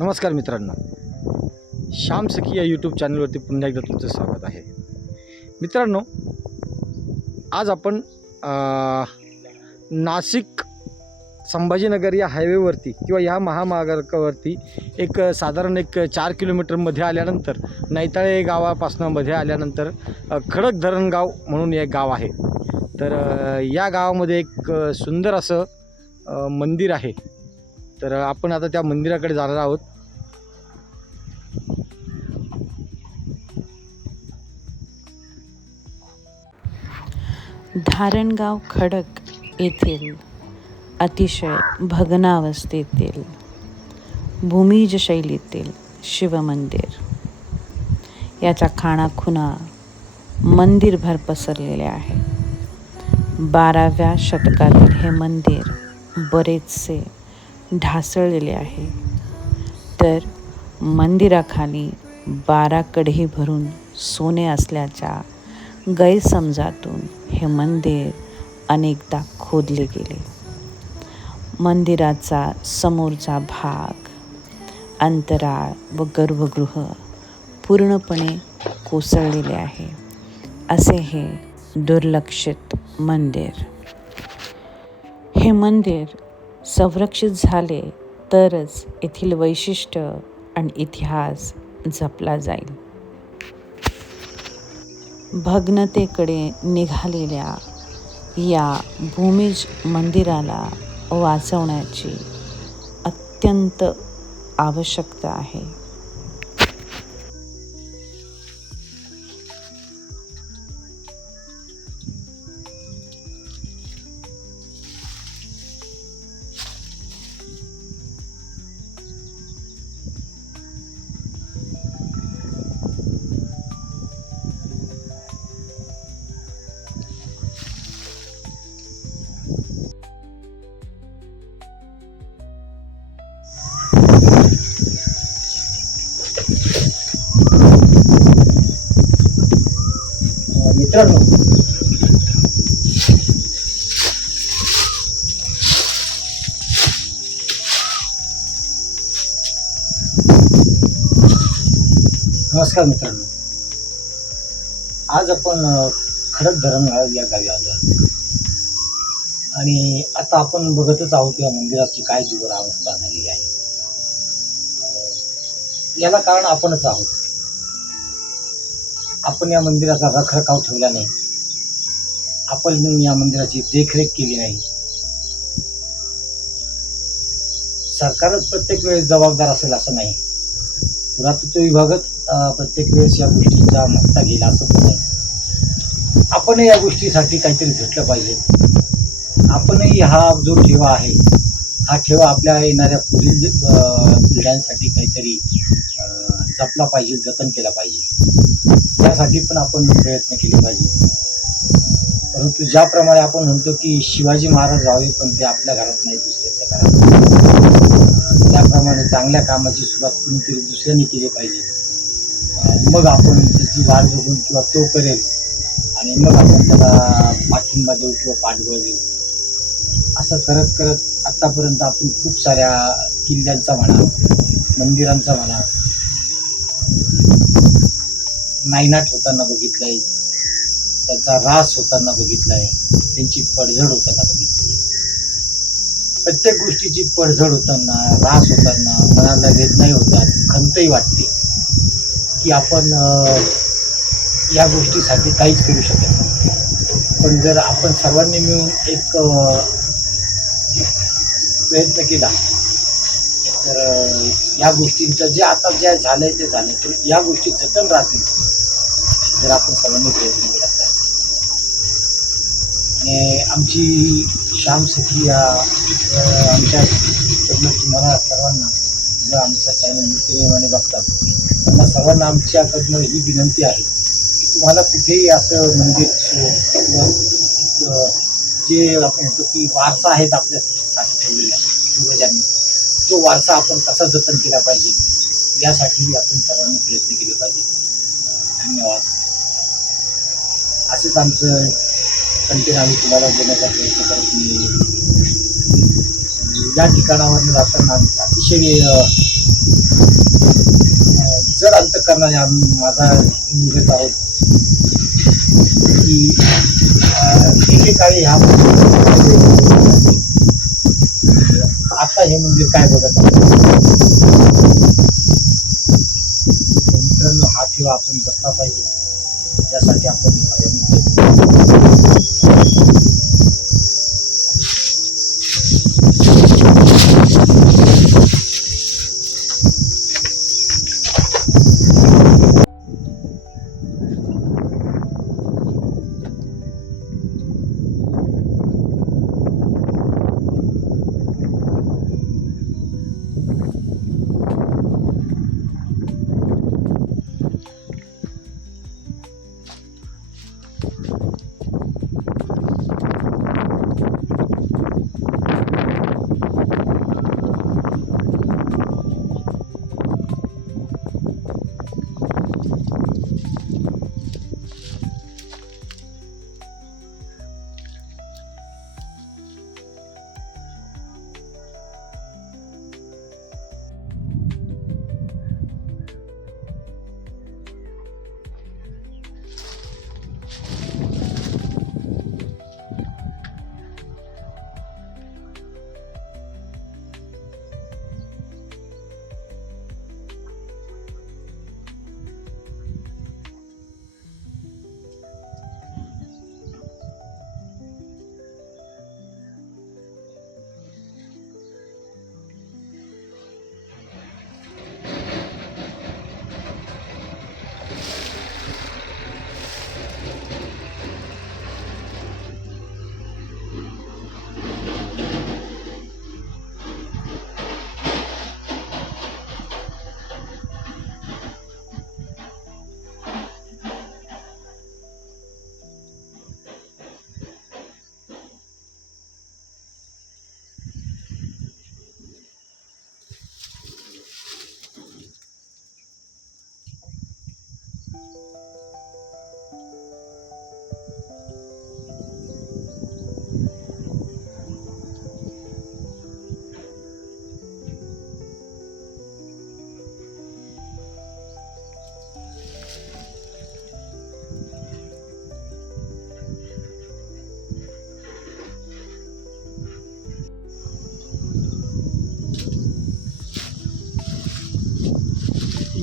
नमस्कार मित्रांनो, श्याम सखी या यूट्यूब चॅनलवरती पुन्हा एकदा तुमचं स्वागत आहे. मित्रांनो, आज आपण नाशिक संभाजीनगर या हायवेवरती किंवा ह्या महामार्गावरती साधारण 4 किलोमीटरमध्ये आल्यानंतर नैताळे गावापासून मध्ये आल्यानंतर खडक धरणगाव म्हणून एक गाव आहे. तर या गावामध्ये एक सुंदर असं मंदिर आहे. तर आपण आता त्या मंदिराकडे जाणार आहोत. धारणगाव खडक येथील अतिशय भग्नावस्थेतील भूमिज शैलीतील शिवमंदिर, याच्या खाणाखुणा मंदिरभर पसरलेल्या आहे. 12व्या शतकातील हे मंदिर बरेचसे ढासळलेले आहे. तर मंदिराखाली 12 कढई भरून सोने असल्याच्या गैरसमजातून हे मंदिर अनेकदा खोदले गेले. मंदिराचा समोरचा भाग, अंतराळ व गर्भगृह पूर्णपणे कोसळलेले आहे. असे हे दुर्लक्षित मंदिर. हे मंदिर संरक्षित झाले तरच येथील वैशिष्ट्य आणि इतिहास जपला जाईल. भग्नतेकडे निघालेल्या या भूमिज मंदिराला वाचवण्याची अत्यंत आवश्यकता आहे. मित्रांनो, नमस्कार मित्रांनो, आज आपण खडक धरणगाव या गावी आलो आहे. आणि आता आपण बघतच आहोत या मंदिराची काय दूर अवस्था झालेली आहे. याला कारण आपणच आहोत. आपण या मंदिराचा रखरखाव ठेवला नाही. आपण या मंदिराची देखरेख केली नाही. सरकारच प्रत्येक वेळेस जबाबदार असेल असं नाही. पुरातत्व विभागच प्रत्येक वेळेस या गोष्टीचा मागता घेईल असं पण नाही. आपणही या गोष्टीसाठी काहीतरी झटलं पाहिजे. आपणही हा जो ठेवा आहे, हा ठेवा आपल्या येणाऱ्या पुढील पिढ्यांसाठी काहीतरी जपला पाहिजे, जतन केला पाहिजे. यासाठी पण आपण प्रयत्न केले पाहिजे. परंतु ज्याप्रमाणे आपण म्हणतो की शिवाजी महाराज राहावे, पण ते आपल्या घरात नाही, दुसऱ्याच्या घरात, त्याप्रमाणे चांगल्या कामाची सुरुवात कुणीतरी दुसऱ्यांनी केली पाहिजे. मग आपण त्याची वाट बघून किंवा तो करेल आणि मग आपण त्याला पाठिंबा देऊ किंवा पाठबळ देऊ. असं करत करत आत्तापर्यंत आपण खूप साऱ्या किल्ल्यांचा म्हणा, मंदिरांचा म्हणा, नायनाट होताना बघितलं आहे, त्यांचा ऱ्हास होताना बघितला आहे, त्यांची पडझड होताना बघितली. प्रत्येक गोष्टीची पडझड होताना, ऱ्हास होताना मनाला वेदनाही होतात, खंतही वाटते की आपण या गोष्टीसाठी काहीच करू शकत नाही. पण जर आपण सर्वांनी मिळून एक प्रयत्न केला तर या गोष्टींचं जे आता जे झालंय ते झालंय, तर या गोष्टी जतन राहतील जर आपण सर्वांनी प्रयत्न केला तर. आणि आमची श्याम सखी या आमच्याकडनं तुम्हाला सर्वांना, जर आमचा चॅनल नित्यनेमाने बघतात, त्यांना सर्वांना आमच्याकडनं ही विनंती आहे की तुम्हाला कुठेही असं मंदिर किंवा जे आपण म्हणतो की वारसा आहेत आपल्यासाठी ठेवलेला पूर्वजांनी, तो वारसा आपण कसा जतन केला पाहिजे यासाठी आपण सर्वांनी प्रयत्न केले पाहिजे. धन्यवाद. असेच आमचं कंटेंट आम्ही तुम्हाला देण्याचा प्रयत्न करत या ठिकाणावर जाताना अतिशय जड अंतकरणाने आम्ही माझा निघत आहोत की एकेकाळी ह्या आता हे मंदिर काय बघत आहोत. मित्रांनो, हा ठेवा आपण जपला पाहिजे, यासाठी आपण सर्वांनी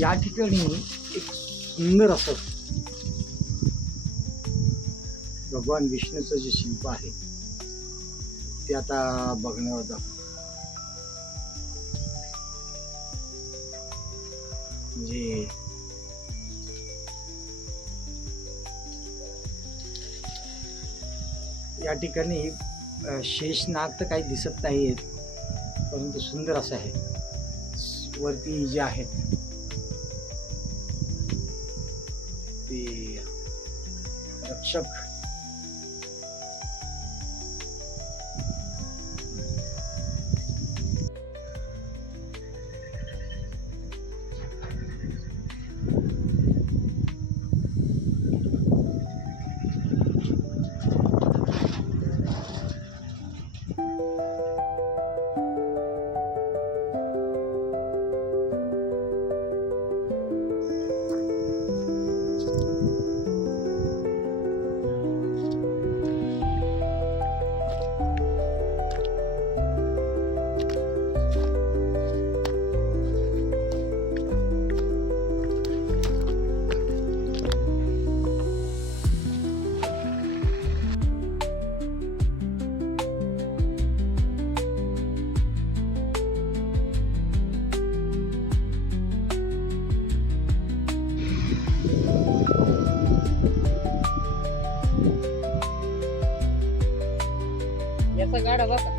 या ठिकाणी एक सुंदर असं भगवान विष्णूचं जे शिल्प आहे ते आता बघण्यावर दाखव. म्हणजे या ठिकाणी शेषनाग तर काही दिसत नाही आहेत, परंतु सुंदर असं आहे. वरती जे आहेत ते रक्षक याचा गाडा बघा.